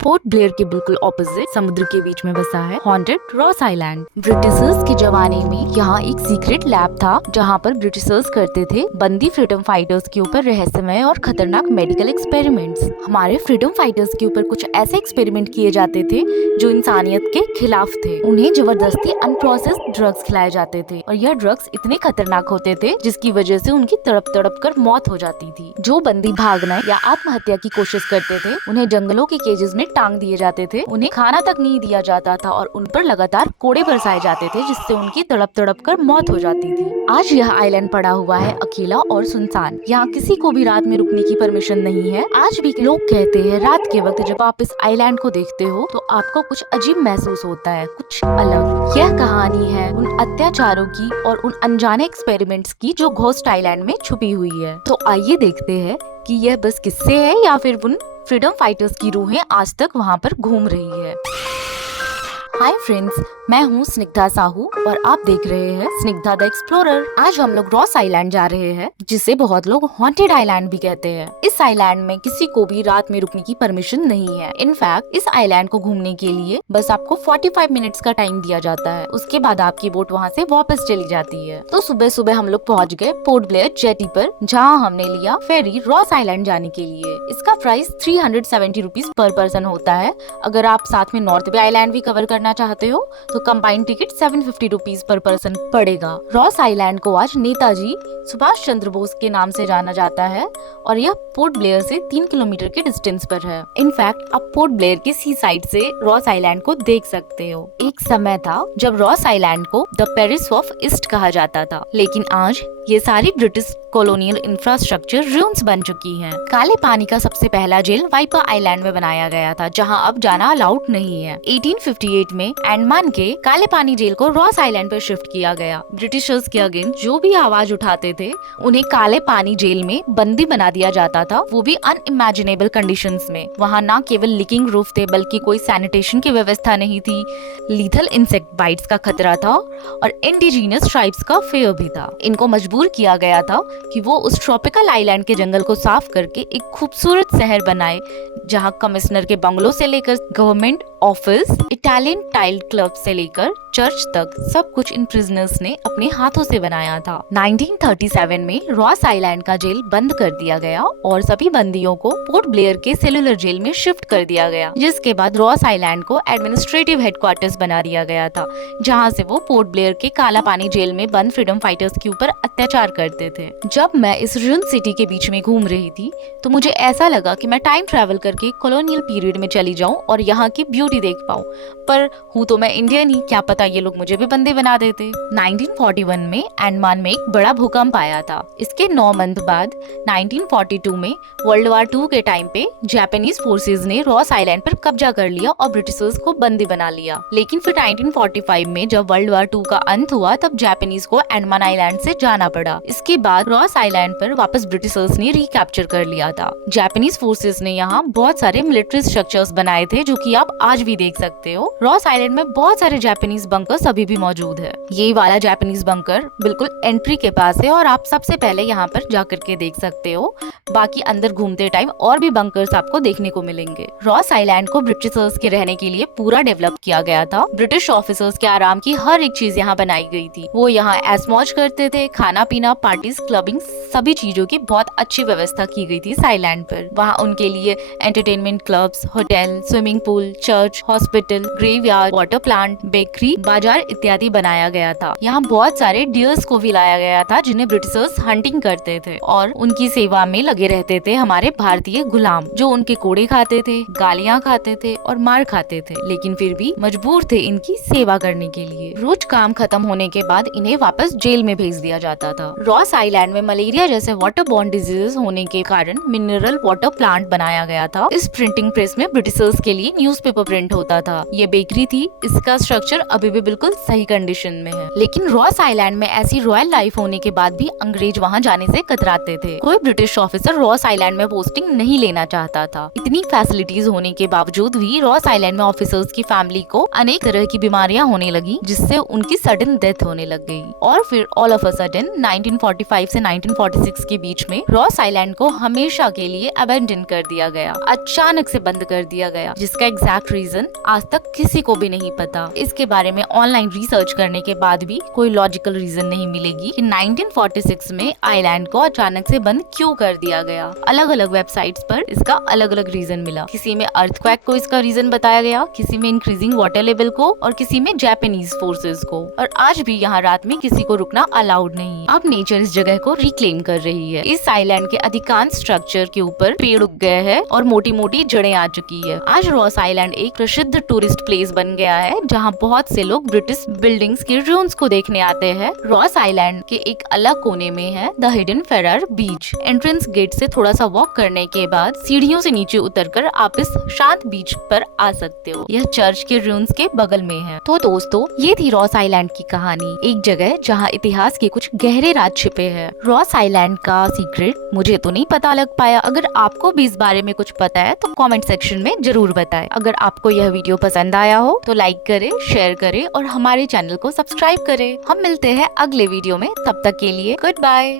Port Blair के बिल्कुल opposite समुद्र के बीच में बसा है हॉन्टेड रॉस आइलैंड। ब्रिटिशर्स के जमाने में यहाँ एक सीक्रेट लैब था जहाँ पर ब्रिटिशर्स करते थे बंदी फ्रीडम फाइटर्स के ऊपर रहस्यमय और खतरनाक मेडिकल एक्सपेरिमेंट्स। हमारे फ्रीडम फाइटर्स के ऊपर कुछ ऐसे एक्सपेरिमेंट किए जाते थे जो इंसानियत के खिलाफ थे। उन्हें जबरदस्ती अनप्रोसेस्ड ड्रग्स खिलाए जाते थे और यह ड्रग्स इतने खतरनाक होते थे जिसकी वजह से उनकी तड़प तड़प कर मौत हो जाती थी। जो बंदी भागने या आत्महत्या की कोशिश करते थे उन्हें जंगलों के केजेस में टांग दिए जाते थे। उन्हें खाना तक नहीं दिया जाता था और उन पर लगातार कोड़े बरसाए जाते थे जिससे उनकी तड़प तड़प कर मौत हो जाती थी। आज यह आइलैंड पड़ा हुआ है अकेला और सुनसान। यहाँ किसी को भी रात में रुकने की परमिशन नहीं है। आज भी लोग कहते हैं रात के वक्त जब आप इस आइलैंड को देखते हो तो आपको कुछ अजीब महसूस होता है, कुछ अलग। यह कहानी है उन अत्याचारों की और उन अनजाने एक्सपेरिमेंट्स की जो घोस्ट आइलैंड में छुपी हुई है। तो आइए देखते हैं कि यह बस किस्से है या फिर उन फ्रीडम फाइटर्स की रूहें आज तक वहाँ पर घूम रही है। हाय फ्रेंड्स, मैं हूँ स्निग्धा साहू और आप देख रहे हैं स्निग्धा द एक्सप्लोरर। आज हम लोग रॉस आइलैंड जा रहे हैं जिसे बहुत लोग हॉन्टेड आइलैंड भी कहते हैं। इस आइलैंड में किसी को भी रात में रुकने की परमिशन नहीं है। इनफैक्ट इस आइलैंड को घूमने के लिए बस आपको 45 मिनट्स का टाइम दिया जाता है। उसके बाद आपकी बोट वहाँ से वापस चली जाती है। तो सुबह सुबह हम लोग पहुँच गए पोर्ट ब्लेयर जेटी पर, जहाँ हमने लिया फेरी रॉस आइलैंड जाने के लिए। इसका प्राइस 370 रुपीज पर पर्सन होता है। अगर आप साथ में नॉर्थ बे आइलैंड भी कवर करना चाहते हो तो combined ticket 750 rupees per person पड़ेगा। रॉस आइलैंड को आज नेताजी सुभाष चंद्र बोस के नाम से जाना जाता है और यह पोर्ट ब्लेयर से 3 किलोमीटर के डिस्टेंस पर है। इनफैक्ट आप पोर्ट ब्लेयर के सी साइड से रॉस आइलैंड को देख सकते हो। एक समय था जब रॉस आइलैंड को द पेरिस ऑफ ईस्ट कहा जाता था, लेकिन आज ये सारी ब्रिटिश कॉलोनियल इंफ्रास्ट्रक्चर रूम्स बन चुकी हैं। काले पानी का सबसे पहला जेल वाइपर आइलैंड में बनाया गया था, जहां अब जाना अलाउड नहीं है। 1858 में अंडमान के काले पानी जेल को रॉस आइलैंड पर शिफ्ट किया गया। ब्रिटिशर्स के अगेंस्ट जो भी आवाज उठाते थे उन्हें काले पानी जेल में बंदी बना दिया जाता था, वो भी अनइमेजिनेबल कंडीशंस में। वहाँ न केवल लीकिंग रूफ थे बल्कि कोई सैनिटेशन की व्यवस्था नहीं थी। लीथल इंसेक्ट बाइट्स का खतरा था और इंडिजिनस ट्राइब्स का फेयर भी था। इनको मजबूर किया गया था कि वो उस ट्रॉपिकल आइलैंड के जंगल को साफ करके एक खूबसूरत शहर बनाए, जहां कमिश्नर के बंगलों से लेकर government office, Italian tiled club से लेकर चर्च तक सब कुछ इन प्रिजनर्स ने अपने हाथों से बनाया था। 1937 में रॉस आइलैंड का जेल बंद कर दिया गया और सभी बंदियों को पोर्ट ब्लेयर के सेलुलर जेल में शिफ्ट कर दिया गया, जिसके बाद रॉस आइलैंड को एडमिनिस्ट्रेटिव हेडक्वार्टर्स बना दिया गया था, जहां से वो पोर्ट ब्लेयर के काला पानी जेल में बंद फ्रीडम फाइटर्स के ऊपर अत्याचार करते थे। जब मैं इस रूइन सिटी के बीच में घूम रही थी तो मुझे ऐसा लगा कि मैं टाइम ट्रैवल करके कॉलोनियल पीरियड में चली जाऊं और यहाँ की ब्यूटी देख पाऊं, पर हूँ तो मैं इंडियन ही, क्या पता ये लोग मुझे भी बंदी बना देते। 1941 में अंडमान में एक बड़ा भूकंप आया था। इसके 9 मंथ बाद 1942 में वर्ल्ड वार 2 के टाइम पे जापानीज फोर्सेज ने रॉस आइलैंड पर कब्जा कर लिया और ब्रिटिशर्स को बंदी बना लिया। लेकिन फिर 1945 में जब वर्ल्ड वार 2 का अंत हुआ तब जापानीज को अंडमान आइलैंड से जाना पड़ा। इसके बाद रॉस आइलैंड पर वापस ब्रिटिशर्स ने रिकैप्चर कर लिया था। जापानीज फोर्सेस ने यहाँ बहुत सारे मिलिट्री स्ट्रक्चर्स बनाए थे जो कि आप आज भी देख सकते हो। रॉस आइलैंड में बहुत सारे जापानीज बंकर्स अभी भी मौजूद है। ये वाला जापानीज बंकर बिल्कुल एंट्री के पास है और आप सबसे पहले यहाँ पर जाकर के देख सकते हो। बाकी अंदर घूमते टाइम और भी बंकर्स आपको देखने को मिलेंगे। रॉस आइलैंड को ब्रिटिशर्स के रहने के लिए पूरा डेवलप किया गया था। ब्रिटिश ऑफिसर्स के आराम की हर एक चीज यहाँ बनाई गई थी। वो यहाँ ऐश मौज करते थे, खाना पीना, पार्टीज, क्लबिंग, सभी चीजों की बहुत अच्छी व्यवस्था की गई थी इस आइलैंड पर। वहाँ उनके लिए entertainment clubs, hotel, swimming pool, church, hospital, graveyard, water plant, bakery, बाजार इत्यादि बनाया गया था। यहाँ बहुत सारे डियर्स को भी लाया गया था जिन्हें ब्रिटिशर्स हंटिंग करते थे और उनकी सेवा में लगे रहते थे हमारे भारतीय गुलाम, जो उनके कोड़े खाते थे, गालियाँ खाते थे और मार खाते थे, लेकिन फिर भी मजबूर थे इनकी सेवा करने के लिए। रोज काम खत्म होने के बाद इन्हें वापस जेल में भेज दिया जाता था। रॉस आइलैंड में मलेरिया जैसे वाटर बॉर्न डिजीजेस होने के कारण मिनरल वाटर प्लांट बनाया गया था। इस प्रिंटिंग प्रेस में ब्रिटिशर्स के लिए न्यूज़पेपर प्रिंट होता था। ये बेकरी बिखरी थी, इसका स्ट्रक्चर अभी भी बिल्कुल सही कंडीशन में है। लेकिन रॉस आइलैंड में ऐसी रॉयल लाइफ होने के बाद भी अंग्रेज वहाँ जाने से कतराते थे। कोई ब्रिटिश ऑफिसर रॉस आइलैंड में पोस्टिंग नहीं लेना चाहता था। इतनी फैसिलिटीज होने के बावजूद भी रॉस आइलैंड में ऑफिसर्स की फैमिली को अनेक तरह की बीमारियां होने लगी, जिससे उनकी सडन डेथ होने लग गई। और फिर ऑल ऑफ अ सडन 1945 से 1946 के बीच में रॉस आइलैंड को हमेशा के लिए अबेंडन कर दिया गया, अचानक से बंद कर दिया गया, जिसका एग्जैक्ट रीजन आज तक किसी को भी नहीं पता। इसके बारे में ऑनलाइन रिसर्च करने के बाद भी कोई लॉजिकल रीजन नहीं मिलेगी कि 1946 में आइलैंड को अचानक से बंद क्यों कर दिया गया। अलग अलग वेबसाइट्स पर इसका अलग अलग रीजन मिला। किसी में अर्थक्वेक को इसका रीजन बताया गया, किसी में इंक्रीजिंग वाटर लेवल को, और किसी में जापानीज फोर्सेस को। और आज भी यहाँ रात में किसी को रुकना अलाउड नहीं है। अब नेचर इस जगह को रिक्लेम कर रही है। इस आइलैंड के अधिकांश स्ट्रक्चर के ऊपर पेड़ उग गए हैं और मोटी मोटी जड़ें आ चुकी है। आज रॉस आइलैंड एक प्रसिद्ध टूरिस्ट प्लेस बन गया है, जहाँ बहुत से लोग ब्रिटिश बिल्डिंग्स के रूइंस को देखने आते हैं। रॉस आइलैंड के एक अलग कोने में है the hidden Ferrer beach. Entrance gate से थोड़ा सा वॉक करने के बाद सीढ़ियों से नीचे उतरकर आप इस शांत बीच पर आ सकते हो। यह चर्च के रूइंस के बगल में है। तो दोस्तों, ये थी रॉस आइलैंड की कहानी, एक जगह जहाँ इतिहास के कुछ गहरे राज छिपे हैं। रॉस आइलैंड का सीक्रेट मुझे तो नहीं पता लग पाया। अगर आपको भी इस बारे में कुछ पता है तो कमेंट सेक्शन में जरूर बताएं। अगर आपको यह वीडियो पसंद आया हो तो लाइक करें, शेयर करें और हमारे चैनल को सब्सक्राइब करें। हम मिलते हैं अगले वीडियो में, तब तक के लिए गुड बाय।